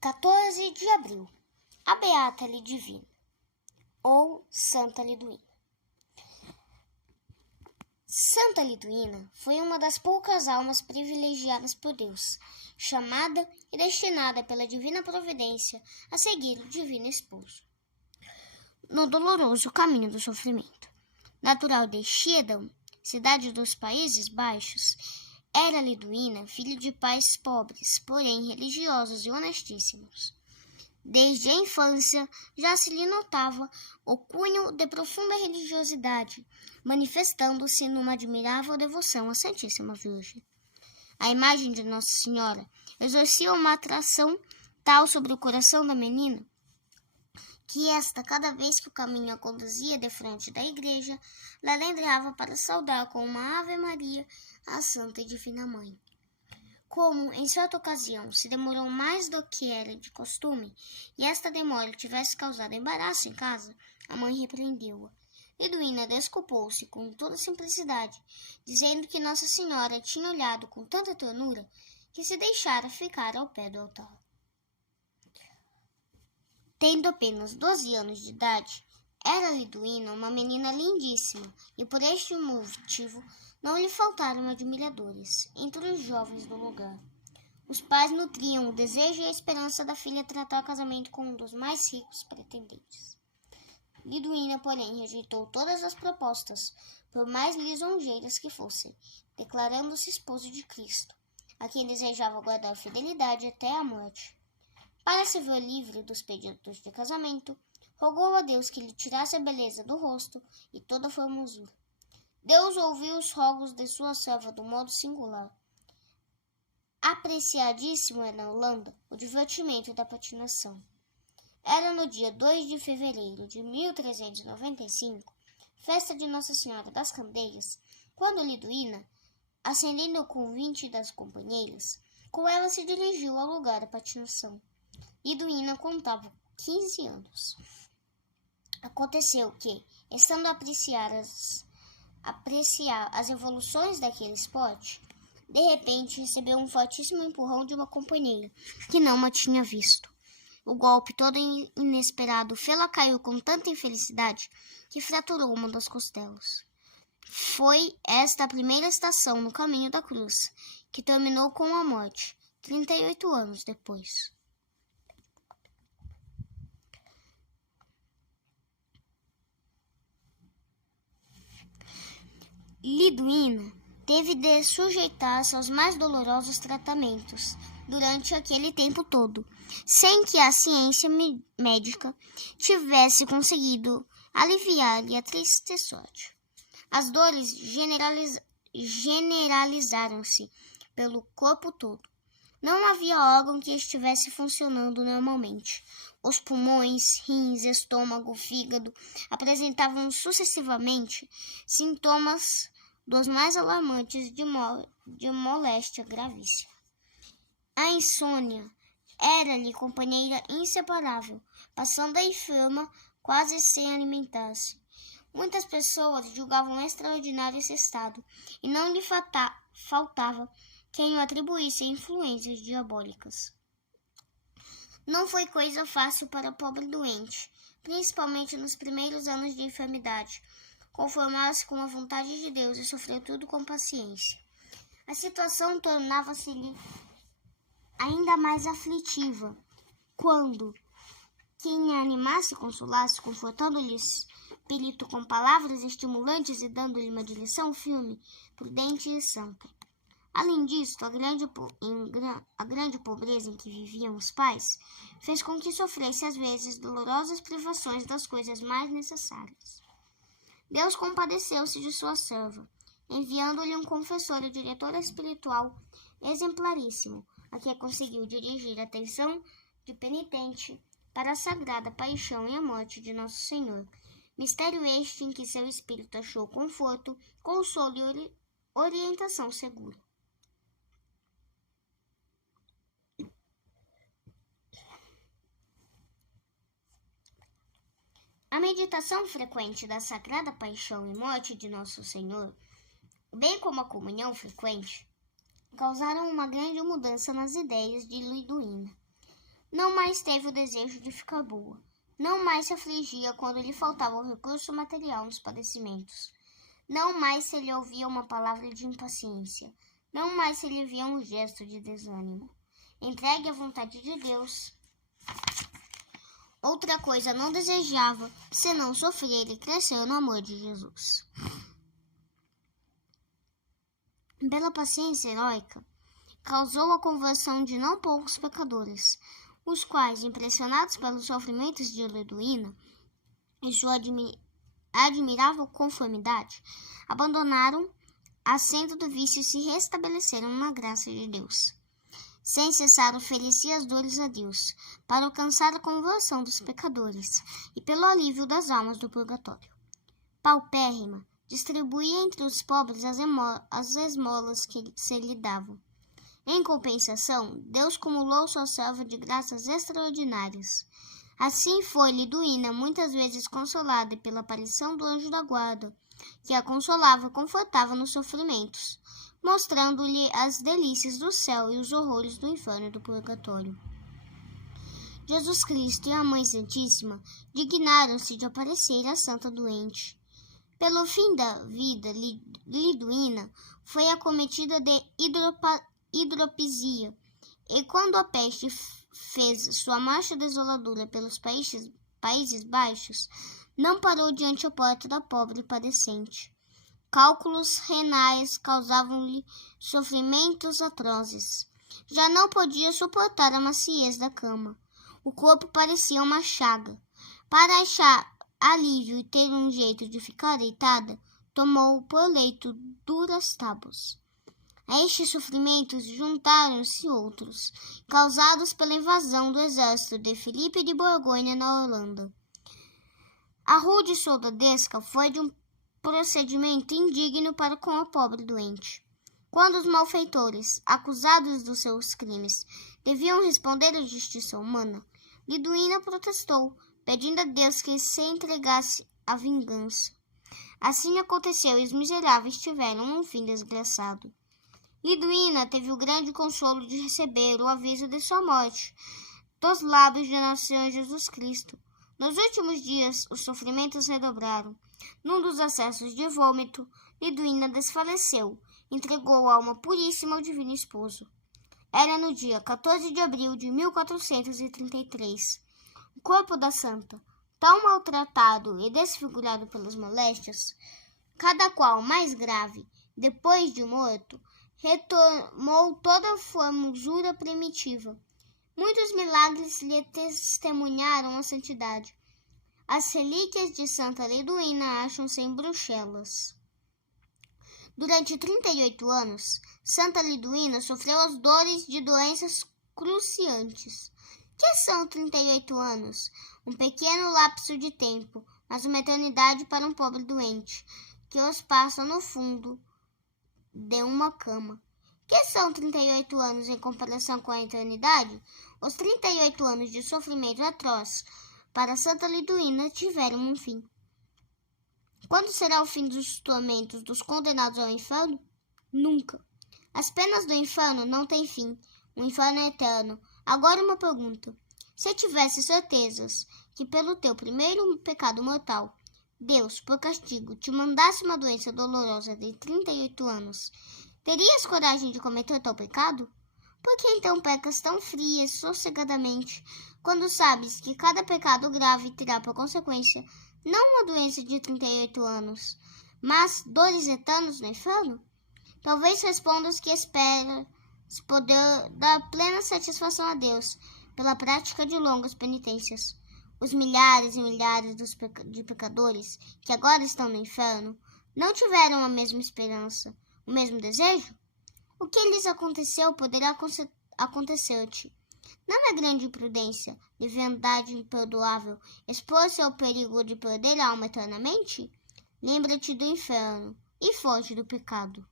14 de abril, a Beata Lidivina, ou Santa Liduína. Santa Liduína foi uma das poucas almas privilegiadas por Deus, chamada e destinada pela divina providência a seguir o divino esposo no doloroso caminho do sofrimento. Natural de Schiedam, cidade dos Países Baixos, era Liduína filho de pais pobres, porém religiosos e honestíssimos. Desde a infância já se lhe notava o cunho de profunda religiosidade, manifestando-se numa admirável devoção à Santíssima Virgem. A imagem de Nossa Senhora exercia uma atração tal sobre o coração da menina, que esta, cada vez que o caminho a conduzia de frente da igreja, la lembrava para saudar com uma Ave Maria a Santa e Divina Mãe. Como, em certa ocasião, se demorou mais do que era de costume, e esta demora tivesse causado embaraço em casa, a mãe repreendeu-a. Liduína desculpou-se com toda simplicidade, dizendo que Nossa Senhora tinha olhado com tanta ternura que se deixara ficar ao pé do altar. Tendo apenas 12 anos de idade, era Liduína uma menina lindíssima, e por este motivo não lhe faltaram admiradores entre os jovens do lugar. Os pais nutriam o desejo e a esperança da filha tratar o casamento com um dos mais ricos pretendentes. Liduína, porém, rejeitou todas as propostas, por mais lisonjeiras que fossem, declarando-se esposo de Cristo, a quem desejava guardar fidelidade até a morte. Para se ver livre dos pedidos de casamento, rogou a Deus que lhe tirasse a beleza do rosto e toda a formosura. Deus ouviu os rogos de sua serva do modo singular. Apreciadíssimo é na Holanda o divertimento da patinação. Era no dia 2 de fevereiro de 1395, festa de Nossa Senhora das Candeias, quando Liduína, acendendo o convite das companheiras, com ela se dirigiu ao lugar da patinação. Liduína contava 15 anos. Aconteceu que, estando a apreciar as evoluções daquele esporte, de repente recebeu um fortíssimo empurrão de uma companheira que não a tinha visto. O golpe todo inesperado fê-la cair com tanta infelicidade que fraturou uma das costelas. Foi esta a primeira estação no caminho da cruz, que terminou com a morte, 38 anos depois. Liduína teve de sujeitar-se aos mais dolorosos tratamentos durante aquele tempo todo, sem que a ciência médica tivesse conseguido aliviar-lhe a triste sorte. As dores generalizaram-se pelo corpo todo. Não havia órgão que estivesse funcionando normalmente. Os pulmões, rins, estômago, fígado apresentavam sucessivamente sintomas dos mais alarmantes de moléstia gravíssima. A insônia era-lhe companheira inseparável, passando a enferma quase sem alimentar-se. Muitas pessoas julgavam extraordinário esse estado, e não lhe faltava quem o atribuísse a influências diabólicas. Não foi coisa fácil para o pobre doente, principalmente nos primeiros anos de enfermidade, conformar-se com a vontade de Deus e sofrer tudo com paciência. A situação tornava-se-lhe ainda mais aflitiva quando quem a animasse e consolasse, confortando-lhe o espírito com palavras estimulantes e dando-lhe uma direção firme, prudente e santa. Além disso, a grande pobreza em que viviam os pais fez com que sofresse às vezes dolorosas privações das coisas mais necessárias. Deus compadeceu-se de sua serva, enviando-lhe um confessor e diretor espiritual exemplaríssimo, a quem conseguiu dirigir a atenção de penitente para a sagrada paixão e a morte de Nosso Senhor, mistério este em que seu espírito achou conforto, consolo e orientação segura. A meditação frequente da Sagrada Paixão e Morte de Nosso Senhor, bem como a comunhão frequente, causaram uma grande mudança nas ideias de Liduína. Não mais teve o desejo de ficar boa. Não mais se afligia quando lhe faltava o recurso material nos padecimentos. Não mais se lhe ouvia uma palavra de impaciência. Não mais se lhe via um gesto de desânimo. Entregue à vontade de Deus. Outra coisa não desejava, senão sofrer e crescer no amor de Jesus. Pela paciência heróica, causou a conversão de não poucos pecadores, os quais, impressionados pelos sofrimentos de Liduína e sua admirável conformidade, abandonaram a senda do vício e se restabeleceram na graça de Deus. Sem cessar, oferecia as dores a Deus, para alcançar a conversão dos pecadores e pelo alívio das almas do purgatório. Paupérrima, distribuía entre os pobres as esmolas que se lhe davam. Em compensação, Deus cumulou sua selva de graças extraordinárias. Assim foi Liduína muitas vezes consolada pela aparição do anjo da guarda, que a consolava e confortava nos sofrimentos, mostrando-lhe as delícias do céu e os horrores do inferno e do purgatório. Jesus Cristo e a Mãe Santíssima dignaram-se de aparecer à santa doente. Pelo fim da vida, Liduína foi acometida de hidropisia, e quando a peste fez sua marcha desoladora pelos Países Baixos, não parou diante a porta da pobre padecente. Cálculos renais causavam-lhe sofrimentos atrozes. Já não podia suportar a maciez da cama. O corpo parecia uma chaga. Para achar alívio e ter um jeito de ficar deitada, tomou por leito duras tábuas. A estes sofrimentos juntaram-se outros, causados pela invasão do exército de Filipe de Borgonha na Holanda. A rude soldadesca foi de um procedimento indigno para com a pobre doente. Quando os malfeitores, acusados dos seus crimes, deviam responder à justiça humana, Liduína protestou, pedindo a Deus que se entregasse à vingança. Assim aconteceu e os miseráveis tiveram um fim desgraçado. Liduína teve o grande consolo de receber o aviso de sua morte dos lábios de nosso Senhor Jesus Cristo. Nos últimos dias, os sofrimentos redobraram. Num dos acessos de vômito, Liduína desfaleceu, entregou a alma puríssima ao divino esposo. Era no dia 14 de abril de 1433. O corpo da santa, tão maltratado e desfigurado pelas moléstias, cada qual mais grave, depois de morto, retomou toda a formosura primitiva. Muitos milagres lhe testemunharam a santidade. As relíquias de Santa Liduína acham-se em Bruxelas. Durante 38 anos, Santa Liduína sofreu as dores de doenças cruciantes. Que são 38 anos? Um pequeno lapso de tempo, mas uma eternidade para um pobre doente, que os passa no fundo de uma cama. Que são 38 anos em comparação com a eternidade? Os 38 anos de sofrimento atroz para Santa Liduína tiveram um fim. Quando será o fim dos tormentos dos condenados ao inferno? Nunca. As penas do inferno não têm fim. O inferno é eterno. Agora uma pergunta. Se tivesse certezas que pelo teu primeiro pecado mortal, Deus, por castigo, te mandasse uma doença dolorosa de 38 anos, terias coragem de cometer tal pecado? Por que então pecas tão fria e sossegadamente, quando sabes que cada pecado grave terá por consequência não uma doença de 38 anos, mas dores eternas no inferno? Talvez respondas que esperas poder dar plena satisfação a Deus pela prática de longas penitências. Os milhares e milhares de pecadores que agora estão no inferno não tiveram a mesma esperança, o mesmo desejo? O que lhes aconteceu poderá acontecer-te. Não é grande imprudência, leviandade imperdoável, expor-se ao perigo de perder a alma eternamente? Lembra-te do inferno e foge do pecado.